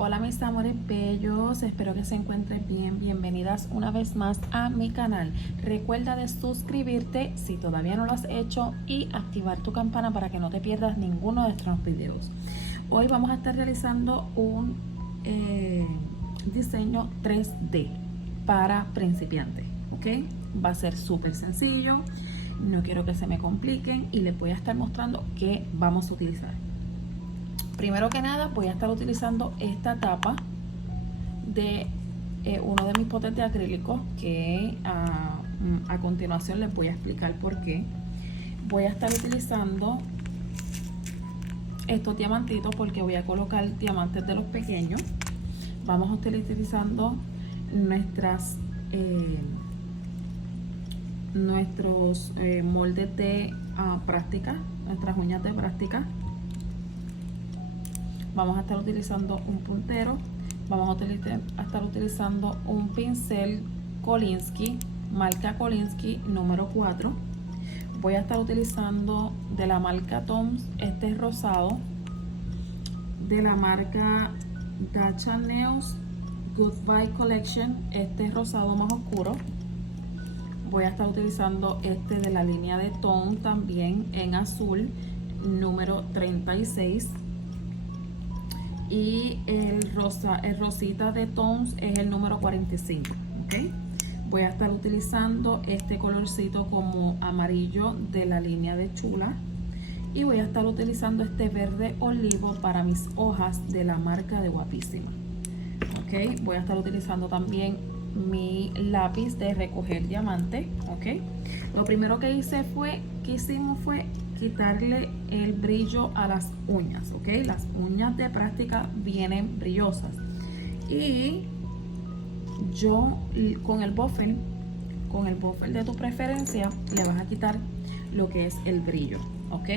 Hola mis amores bellos, espero que se encuentren bien. Bienvenidas una vez más a mi canal. Recuerda de suscribirte si todavía no lo has hecho y activar tu campana para que no te pierdas ninguno de nuestros videos. Hoy vamos a estar realizando un diseño 3D para principiantes, ¿ok? Va a ser súper sencillo, no quiero que se me compliquen y les voy a estar mostrando qué vamos a utilizar. Primero que nada voy a estar utilizando esta tapa de uno de mis potes de acrílico que a continuación les voy a explicar por qué. Voy a estar utilizando estos diamantitos porque voy a colocar diamantes de los pequeños. Vamos a estar utilizando nuestros moldes de práctica, nuestras uñas de práctica. Vamos a estar utilizando un puntero, vamos a estar utilizando un pincel Kolinsky, marca Kolinsky número 4. Voy a estar utilizando de la marca Toms, este es rosado, de la marca Dacha Neos Goodbye Collection, este es rosado más oscuro. Voy a estar utilizando este de la línea de Tom también en azul, número 36. Y el rosita de Tones es el número 45, ¿ok? Voy a estar utilizando este colorcito como amarillo de la línea de Chula y voy a estar utilizando este verde olivo para mis hojas de la marca de Guapísima, ¿ok? Voy a estar utilizando también mi lápiz de recoger diamante, ¿ok? Lo primero que hicimos fue quitarle el brillo a las uñas, ¿ok? Las uñas de práctica vienen brillosas y yo con el buffer de tu preferencia le vas a quitar lo que es el brillo, ¿ok?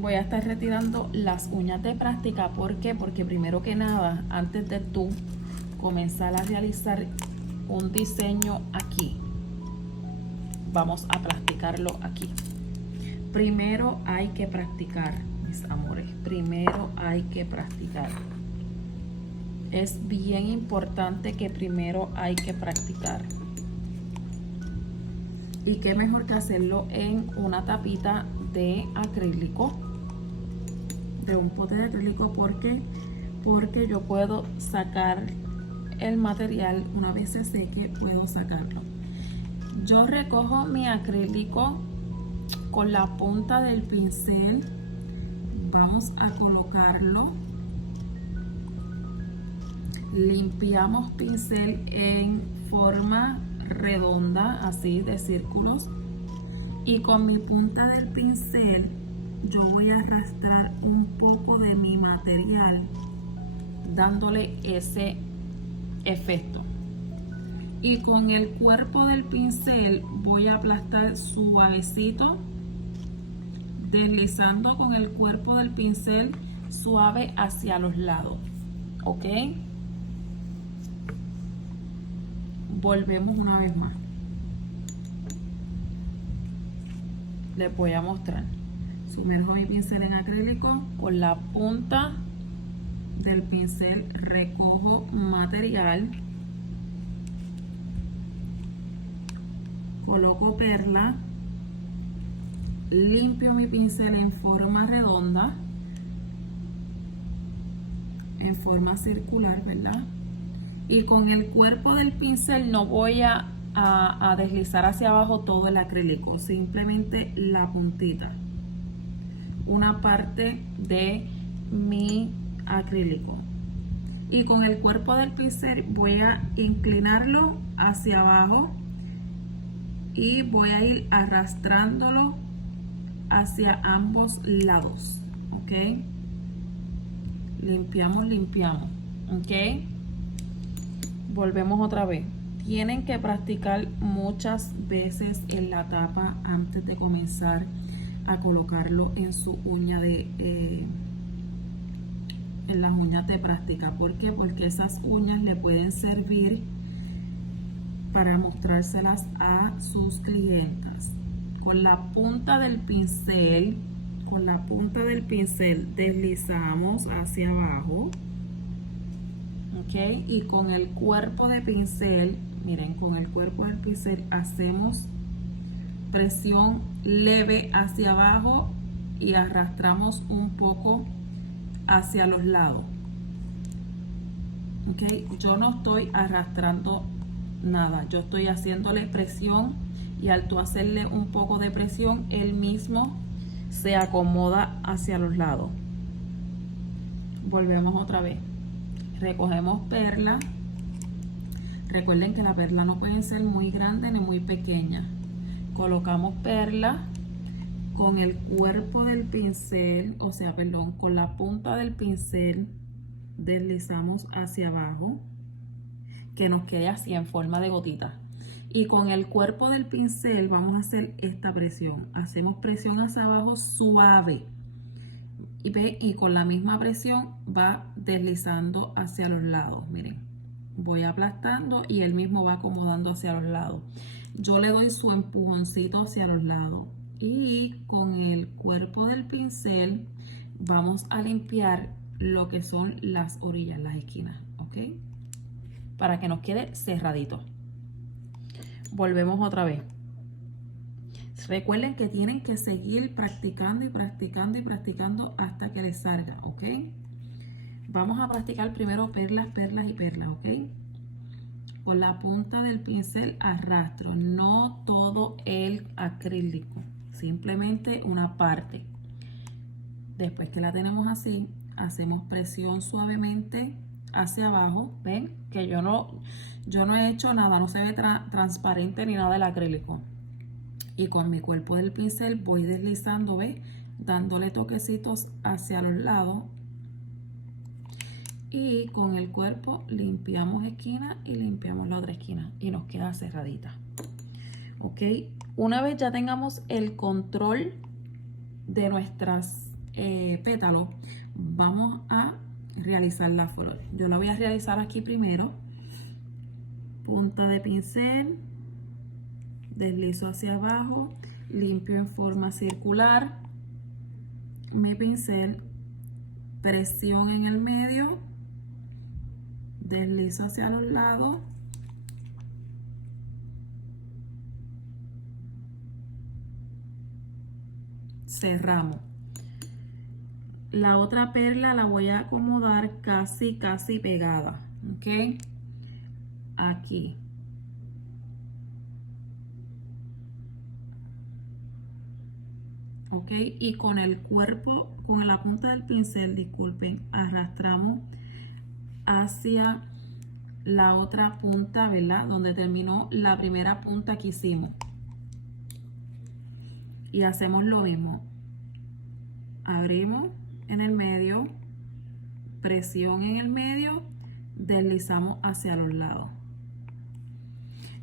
Voy a estar retirando las uñas de práctica. ¿Por qué? Porque primero que nada, antes de tú comenzar a realizar un diseño aquí, vamos a practicarlo aquí. Primero hay que practicar, mis amores. Primero hay que practicar. Es bien importante que primero hay que practicar. Y qué mejor que hacerlo en una tapita de acrílico, de un pote de acrílico, porque yo puedo sacar el material una vez se seque, puedo sacarlo. Yo recojo mi acrílico con la punta del pincel, vamos a colocarlo, limpiamos pincel en forma redonda, así de círculos, y con mi punta del pincel yo voy a arrastrar un poco de mi material dándole ese efecto. Y con el cuerpo del pincel voy a aplastar suavecito, deslizando con el cuerpo del pincel suave hacia los lados, ¿ok? Volvemos una vez más. Les voy a mostrar. Sumerjo mi pincel en acrílico, con la punta del pincel recojo material, coloco perla, limpio mi pincel en forma redonda, en forma circular, ¿verdad? Y con el cuerpo del pincel no voy a deslizar hacia abajo todo el acrílico, simplemente la puntita, una parte de mi acrílico. Y con el cuerpo del pincel voy a inclinarlo hacia abajo y voy a ir arrastrándolo hacia ambos lados, ¿ok? Limpiamos, ¿ok? Volvemos otra vez. Tienen que practicar muchas veces en la tapa antes de comenzar a colocarlo en su uña en las uñas de práctica. ¿Por qué? Porque esas uñas le pueden servir para mostrárselas a sus clientas. Con la punta del pincel con la punta del pincel deslizamos hacia abajo, ok, y con el cuerpo de pincel, miren, con el cuerpo del pincel hacemos presión leve hacia abajo y arrastramos un poco hacia los lados, ok. Yo no estoy arrastrando nada, yo estoy haciéndole presión, y al tú hacerle un poco de presión, él mismo se acomoda hacia los lados. Volvemos otra vez, recogemos perla. Recuerden que la perla no pueden ser muy grande ni muy pequeña. Colocamos perla con el cuerpo del pincel, o sea, perdón, con la punta del pincel deslizamos hacia abajo, que nos quede así en forma de gotita. Y con el cuerpo del pincel vamos a hacer esta presión. Hacemos presión hacia abajo suave. Y con la misma presión va deslizando hacia los lados. Miren, voy aplastando y él mismo va acomodando hacia los lados. Yo le doy su empujoncito hacia los lados. Y con el cuerpo del pincel vamos a limpiar lo que son las orillas, las esquinas, ¿ok? Para que nos quede cerradito. Volvemos otra vez. Recuerden que tienen que seguir practicando y practicando y practicando hasta que les salga, ¿ok? Vamos a practicar primero perlas, perlas y perlas, ¿ok? Con la punta del pincel arrastro, no todo el acrílico, simplemente una parte. Después que la tenemos así, hacemos presión suavemente hacia abajo. ¿Ven? Que yo no he hecho nada, no se ve transparente ni nada del acrílico. Y con mi cuerpo del pincel voy deslizando, ¿ves? Dándole toquecitos hacia los lados. Y con el cuerpo limpiamos esquina y limpiamos la otra esquina. Y nos queda cerradita. ¿Ok? Una vez ya tengamos el control de nuestras pétalos, vamos a realizar la flor. Yo la voy a realizar aquí primero. Punta de pincel, deslizo hacia abajo, limpio en forma circular mi pincel, presión en el medio, deslizo hacia los lados, cerramos. La otra perla la voy a acomodar casi pegada, ¿ok? Aquí. ¿Ok? Y con el cuerpo, con la punta del pincel, disculpen, arrastramos hacia la otra punta, ¿verdad? Donde terminó la primera punta que hicimos. Y hacemos lo mismo. Abrimos en el medio, presión en el medio, deslizamos hacia los lados.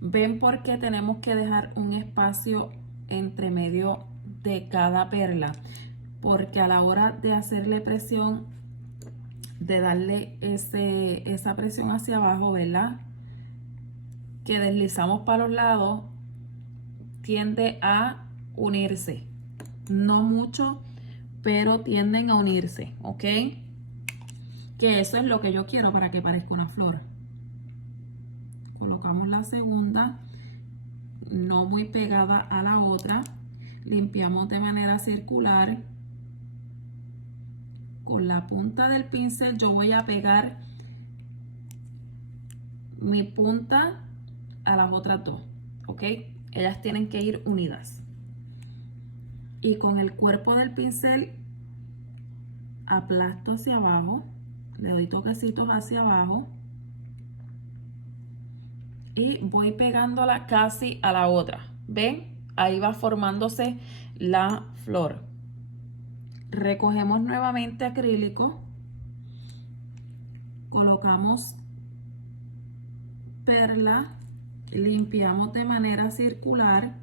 ¿Ven por qué tenemos que dejar un espacio entre medio de cada perla? Porque a la hora de hacerle presión, de darle esa presión hacia abajo, ¿verdad? Que deslizamos para los lados, tiende a unirse. No mucho, pero tienden a unirse, ¿ok? Que eso es lo que yo quiero para que parezca una flor. Colocamos la segunda, no muy pegada a la otra. Limpiamos de manera circular. Con la punta del pincel yo voy a pegar mi punta a las otras dos, ¿ok? Ellas tienen que ir unidas. Y con el cuerpo del pincel aplasto hacia abajo, le doy toquecitos hacia abajo y voy pegándola casi a la otra. ¿Ven? Ahí va formándose la flor. Recogemos nuevamente acrílico, colocamos perla, limpiamos de manera circular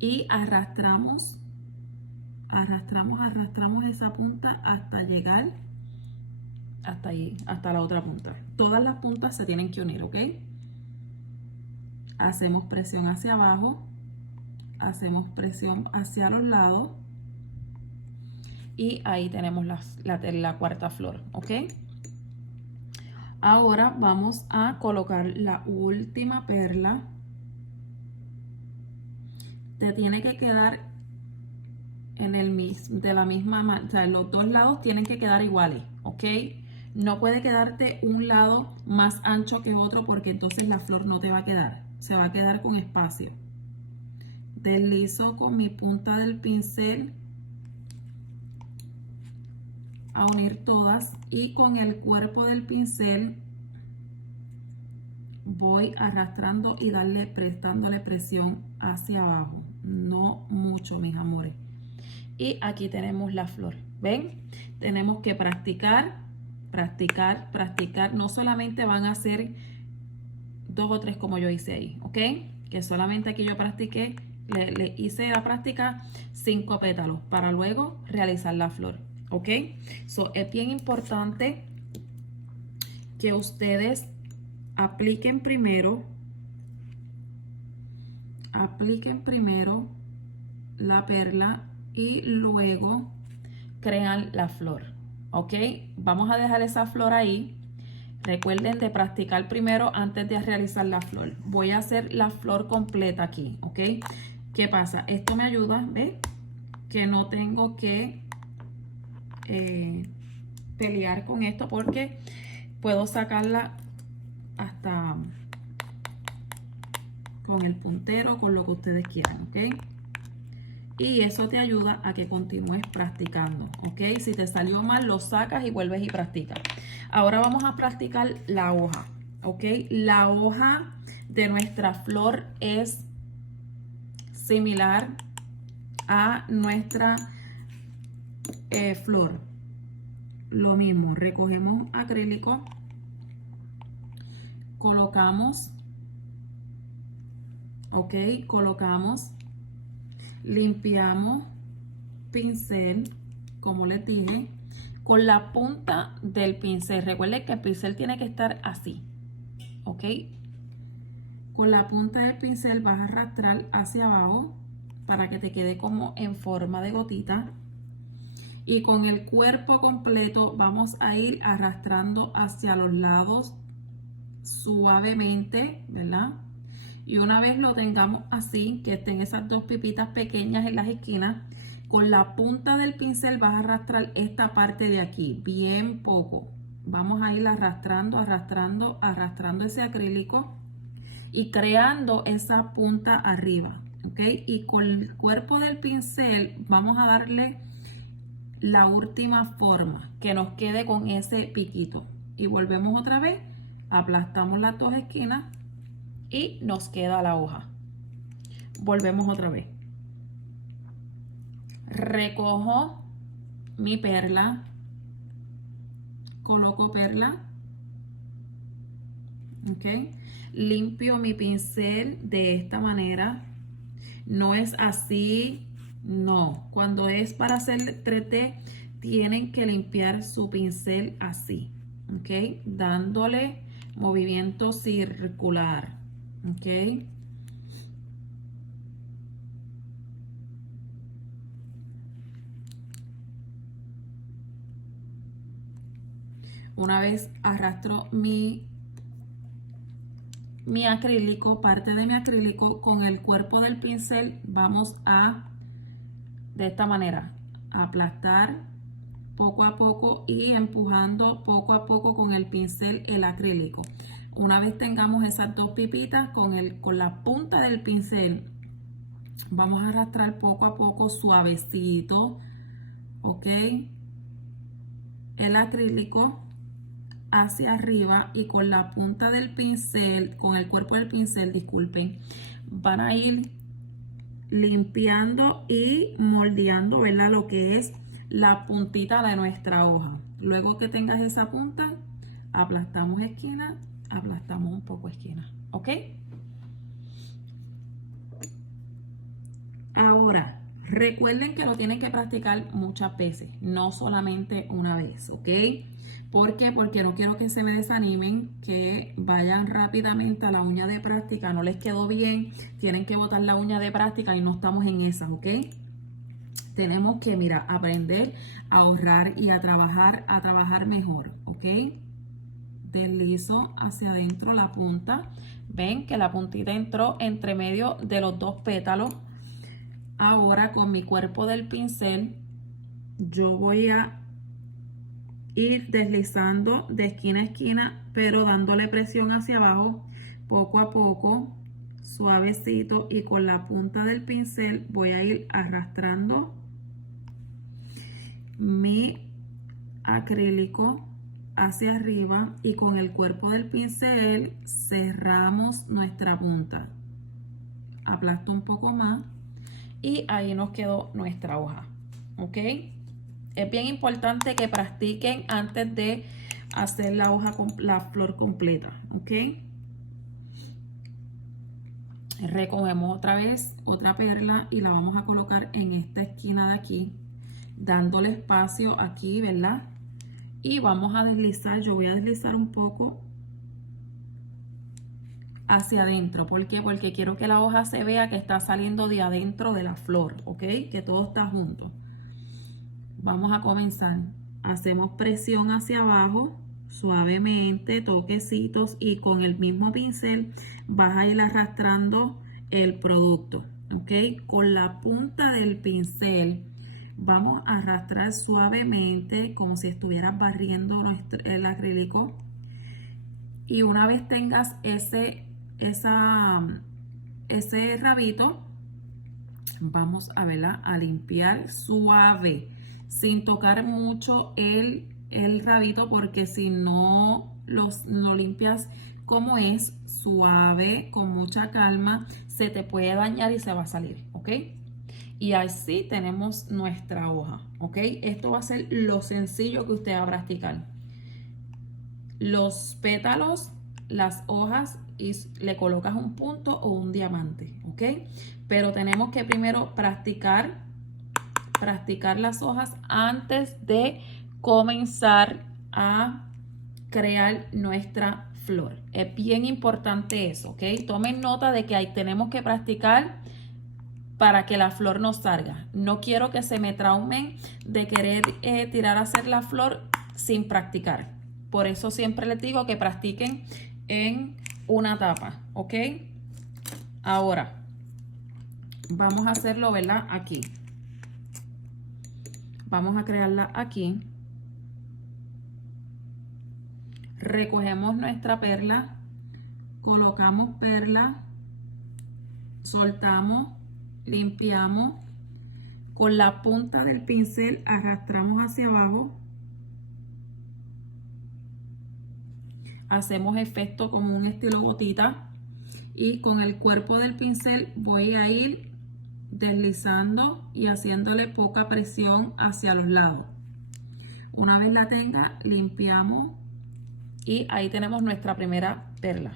y arrastramos esa punta hasta llegar hasta allí, hasta la otra punta. Todas las puntas se tienen que unir, ¿ok? Hacemos presión hacia abajo, hacemos presión hacia los lados y ahí tenemos la cuarta flor, ¿ok? Ahora vamos a colocar la última perla. Te tiene que quedar de la misma, o sea, los dos lados tienen que quedar iguales, ¿ok? No puede quedarte un lado más ancho que otro porque entonces la flor no te va a quedar, se va a quedar con espacio. Deslizo con mi punta del pincel a unir todas y con el cuerpo del pincel voy arrastrando y prestándole presión hacia abajo, no mucho, mis amores. Y aquí tenemos la flor, ¿ven? Tenemos que practicar, practicar, practicar. No solamente van a hacer 2 o 3 como yo hice ahí, ¿ok? Que solamente aquí yo practiqué, le hice la práctica 5 pétalos para luego realizar la flor, ¿ok? So, es bien importante que ustedes apliquen primero la perla y luego crean la flor, ¿ok? Vamos a dejar esa flor ahí. Recuerden de practicar primero antes de realizar la flor. Voy a hacer la flor completa aquí, ¿ok? ¿Qué pasa? Esto me ayuda, ¿ves? Que no tengo que pelear con esto porque puedo sacarla hasta con el puntero, con lo que ustedes quieran, ¿ok? Y eso te ayuda a que continúes practicando, ¿ok? Si te salió mal, lo sacas y vuelves y practicas. Ahora vamos a practicar la hoja, ¿ok? La hoja de nuestra flor es similar a nuestra flor. Lo mismo, recogemos acrílico, colocamos, ¿ok? Colocamos, limpiamos pincel, como les dije, con la punta del pincel. Recuerden que el pincel tiene que estar así, ¿ok? Con la punta del pincel vas a arrastrar hacia abajo para que te quede como en forma de gotita. Y con el cuerpo completo vamos a ir arrastrando hacia los lados suavemente, ¿verdad? Y una vez lo tengamos así, que estén esas dos pipitas pequeñas en las esquinas, con la punta del pincel vas a arrastrar esta parte de aquí, bien poco. Vamos a ir arrastrando, arrastrando, arrastrando ese acrílico y creando esa punta arriba, ¿ok? Y con el cuerpo del pincel vamos a darle la última forma, que nos quede con ese piquito. Y volvemos otra vez, aplastamos las dos esquinas y nos queda la hoja. Volvemos otra vez. Recojo mi perla, coloco perla, ¿ok? Limpio mi pincel de esta manera. No es así, no. Cuando es para hacer 3D, tienen que limpiar su pincel así, ¿ok? Dándole movimiento circular, ¿ok? Una vez arrastro mi acrílico, parte de mi acrílico, con el cuerpo del pincel vamos a, de esta manera, aplastar poco a poco y empujando poco a poco con el pincel el acrílico. Una vez tengamos esas dos pipitas, con la punta del pincel vamos a arrastrar poco a poco suavecito, ¿ok? El acrílico hacia arriba y con la punta del pincel, con el cuerpo del pincel, disculpen, van a ir limpiando y moldeando, ¿verdad? Lo que es la puntita de nuestra hoja. Luego que tengas esa punta, aplastamos esquina, aplastamos un poco esquina, ¿ok? Ahora Recuerden que lo tienen que practicar muchas veces, no solamente una vez, ¿ok? ¿Por qué? Porque no quiero que se me desanimen, que vayan rápidamente a la uña de práctica, no les quedó bien, tienen que botar la uña de práctica y no estamos en esas, ¿ok? Tenemos que, mira, aprender a ahorrar y a trabajar mejor, ¿ok? Deslizo hacia adentro la punta. Ven que la puntita entró entre medio de los dos pétalos. Ahora con mi cuerpo del pincel, yo voy a ir deslizando de esquina a esquina, pero dándole presión hacia abajo, poco a poco, suavecito, y con la punta del pincel voy a ir arrastrando mi acrílico hacia arriba y con el cuerpo del pincel cerramos nuestra punta. Aplasto un poco más y ahí nos quedó nuestra hoja, ¿ok? Es bien importante que practiquen antes de hacer la hoja, la flor completa, ¿ok? Recogemos otra vez otra perla y la vamos a colocar en esta esquina de aquí, dándole espacio aquí, ¿verdad? Y vamos a deslizar, yo voy a deslizar un poco hacia adentro. ¿Por qué? Porque quiero que la hoja se vea que está saliendo de adentro de la flor, ¿ok? Que todo está junto. Vamos a comenzar. Hacemos presión hacia abajo, suavemente, toquecitos, y con el mismo pincel vas a ir arrastrando el producto, ¿ok? Con la punta del pincel vamos a arrastrar suavemente como si estuvieras barriendo el acrílico. Y una vez tengas ese rabito, vamos a verla, a limpiar suave, sin tocar mucho el rabito, porque si no lo limpias como es, suave, con mucha calma, se te puede dañar y se va a salir, ¿ok? Y así tenemos nuestra hoja, ¿ok? Esto va a ser lo sencillo que usted va a practicar. Los pétalos, las hojas, y le colocas un punto o un diamante, ¿ok? Pero tenemos que primero practicar las hojas antes de comenzar a crear nuestra flor. Es bien importante eso, ¿ok? Tomen nota de que ahí tenemos que practicar para que la flor nos salga. No quiero que se me traumen de querer tirar a hacer la flor sin practicar. Por eso siempre les digo que practiquen en una tapa, ¿ok? Ahora, vamos a hacerlo, ¿verdad? Aquí. Vamos a crearla aquí. Recogemos nuestra perla, colocamos perla, soltamos, limpiamos, con la punta del pincel arrastramos hacia abajo, hacemos efecto como un estilo gotita, y con el cuerpo del pincel voy a ir deslizando y haciéndole poca presión hacia los lados. Una vez la tenga, limpiamos y ahí tenemos nuestra primera perla,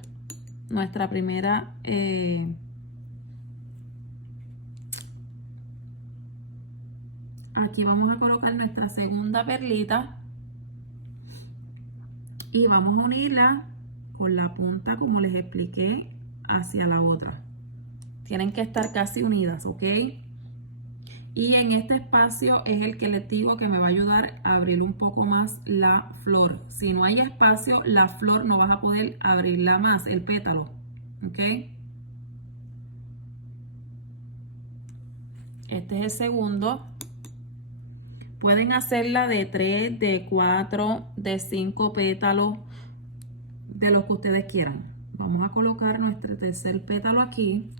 nuestra primera aquí vamos a colocar nuestra segunda perlita y vamos a unirla con la punta, como les expliqué, hacia la otra. Tienen que estar casi unidas, ¿ok? Y en este espacio es el que les digo que me va a ayudar a abrir un poco más la flor. Si no hay espacio, la flor no vas a poder abrirla más, el pétalo, ¿ok? Este es el segundo. Pueden hacerla de 3, de 4, de 5 pétalos, de lo que ustedes quieran. Vamos a colocar nuestro tercer pétalo aquí.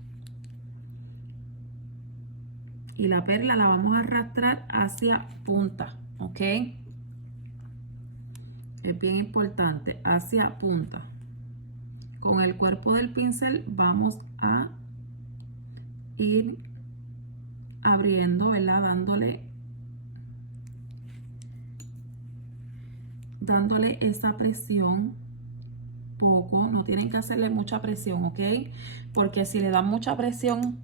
Y la perla la vamos a arrastrar hacia punta, ¿ok? Es bien importante, hacia punta. Con el cuerpo del pincel vamos a ir abriendo, ¿verdad? Dándole esa presión poco, no tienen que hacerle mucha presión, ¿ok? Porque si le dan mucha presión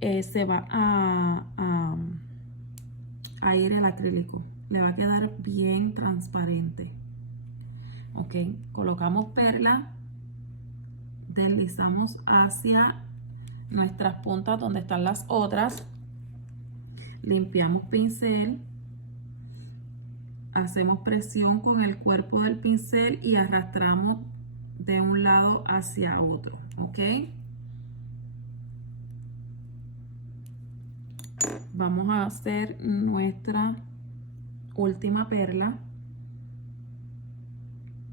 se va a ir el acrílico. Le va a quedar bien transparente. Ok, colocamos perla, deslizamos hacia nuestras puntas donde están las otras, limpiamos pincel, hacemos presión con el cuerpo del pincel y arrastramos de un lado hacia otro. Ok, vamos a hacer nuestra última perla,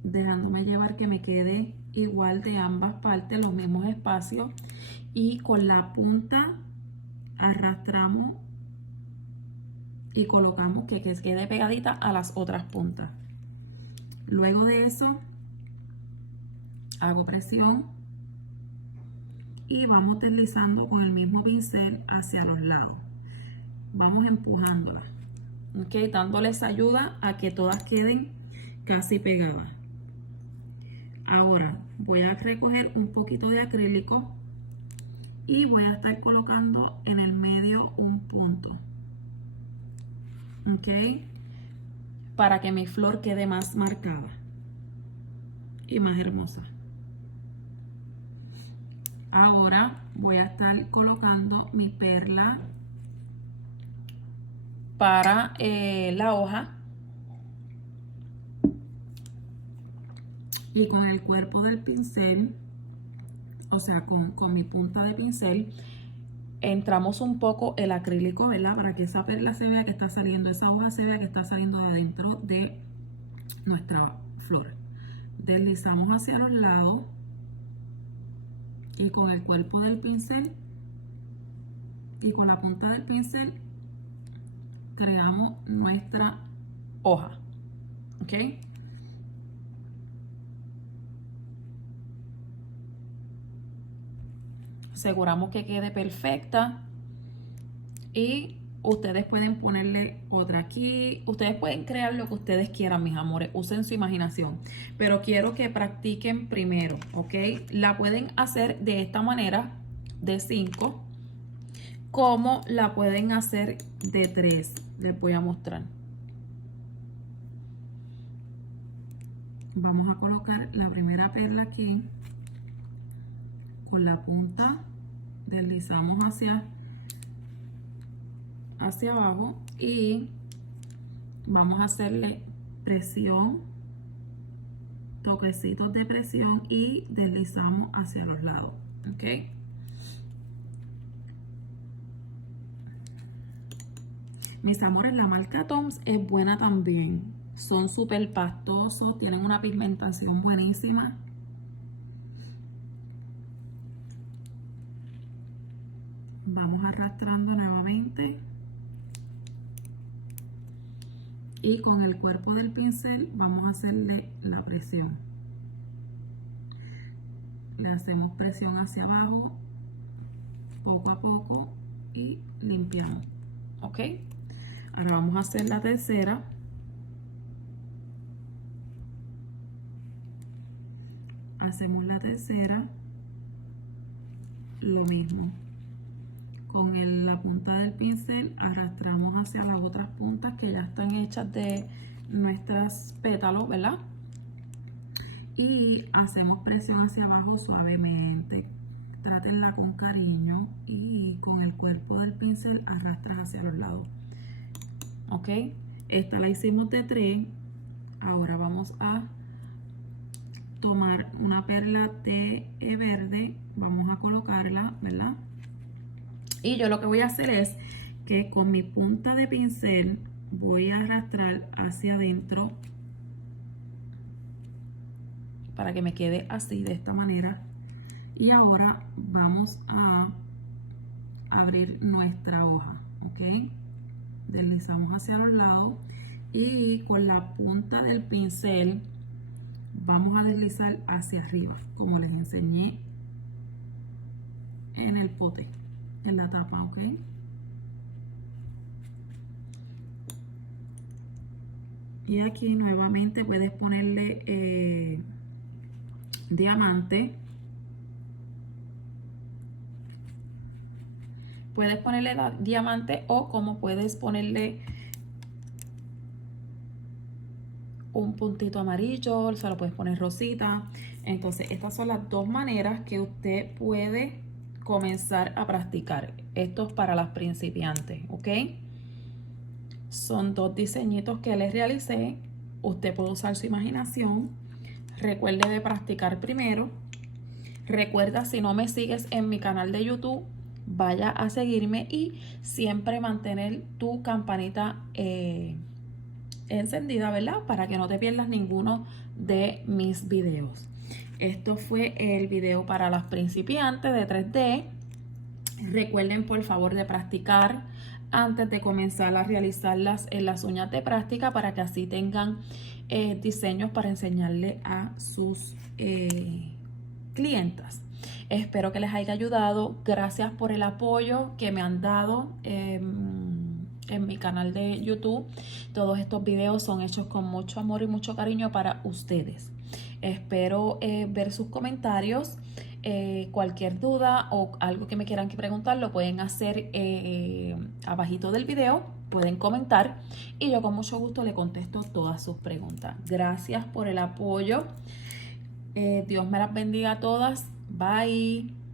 dejándome llevar que me quede igual de ambas partes, los mismos espacios, y con la punta arrastramos y colocamos que quede pegadita a las otras puntas. Luego de eso hago presión y vamos deslizando con el mismo pincel hacia los lados, vamos empujándola, ok, dándoles ayuda a que todas queden casi pegadas. Ahora voy a recoger un poquito de acrílico y voy a estar colocando en el medio un punto, ok, para que mi flor quede más marcada y más hermosa. Ahora voy a estar colocando mi perla para la hoja, y con el cuerpo del pincel, o sea, con mi punta de pincel, entramos un poco el acrílico, ¿verdad? Para que esa perla se vea que está saliendo, esa hoja se vea que está saliendo de adentro de nuestra flor. Deslizamos hacia los lados y con el cuerpo del pincel y con la punta del pincel creamos nuestra hoja, ¿ok? Aseguramos que quede perfecta y ustedes pueden ponerle otra aquí. Ustedes pueden crear lo que ustedes quieran, mis amores. Usen su imaginación. Pero quiero que practiquen primero, ¿ok? La pueden hacer de esta manera, de 5, como la pueden hacer de 3. Les voy a mostrar. Vamos a colocar la primera perla aquí. Con la punta deslizamos hacia abajo y vamos a hacerle presión, toquecitos de presión, y deslizamos hacia los lados, ¿ok? Mis amores, la marca Toms es buena también. Son súper pastosos, tienen una pigmentación buenísima. Vamos arrastrando nuevamente y con el cuerpo del pincel vamos a hacerle la presión. Le hacemos presión hacia abajo poco a poco y limpiamos, ¿ok? Ahora vamos a hacer la tercera. Hacemos la tercera, lo mismo. Con la punta del pincel arrastramos hacia las otras puntas que ya están hechas de nuestras pétalos, ¿verdad? Y hacemos presión hacia abajo suavemente. Trátenla con cariño y con el cuerpo del pincel arrastras hacia los lados. ¿Ok? Esta la hicimos de 3. Ahora vamos a tomar una perla de verde. Vamos a colocarla, ¿verdad? Y yo lo que voy a hacer es que con mi punta de pincel voy a arrastrar hacia adentro para que me quede así, de esta manera. Y ahora vamos a abrir nuestra hoja, ¿ok? Deslizamos hacia los lados y con la punta del pincel vamos a deslizar hacia arriba, como les enseñé en el pote, en la tapa, ¿ok? Y aquí nuevamente puedes ponerle diamante Puedes ponerle diamante o como puedes ponerle un puntito amarillo, se lo puedes poner rosita. Entonces estas son las dos maneras que usted puede comenzar a practicar. Esto es para las principiantes, ¿ok? Son dos diseñitos que les realicé. Usted puede usar su imaginación. Recuerde de practicar primero. Recuerda, si no me sigues en mi canal de YouTube, vaya a seguirme y siempre mantener tu campanita encendida, ¿verdad? Para que no te pierdas ninguno de mis videos. Esto fue el video para las principiantes de 3D. Recuerden por favor de practicar antes de comenzar a realizarlas en las uñas de práctica para que así tengan diseños para enseñarle a sus clientas. Espero que les haya ayudado. Gracias por el apoyo que me han dado en mi canal de YouTube. Todos estos videos son hechos con mucho amor y mucho cariño para ustedes. Espero ver sus comentarios. Cualquier duda o algo que me quieran preguntar lo pueden hacer abajito del video, pueden comentar y yo con mucho gusto le contesto todas sus preguntas. Gracias por el apoyo. Dios me las bendiga a todas. Bye.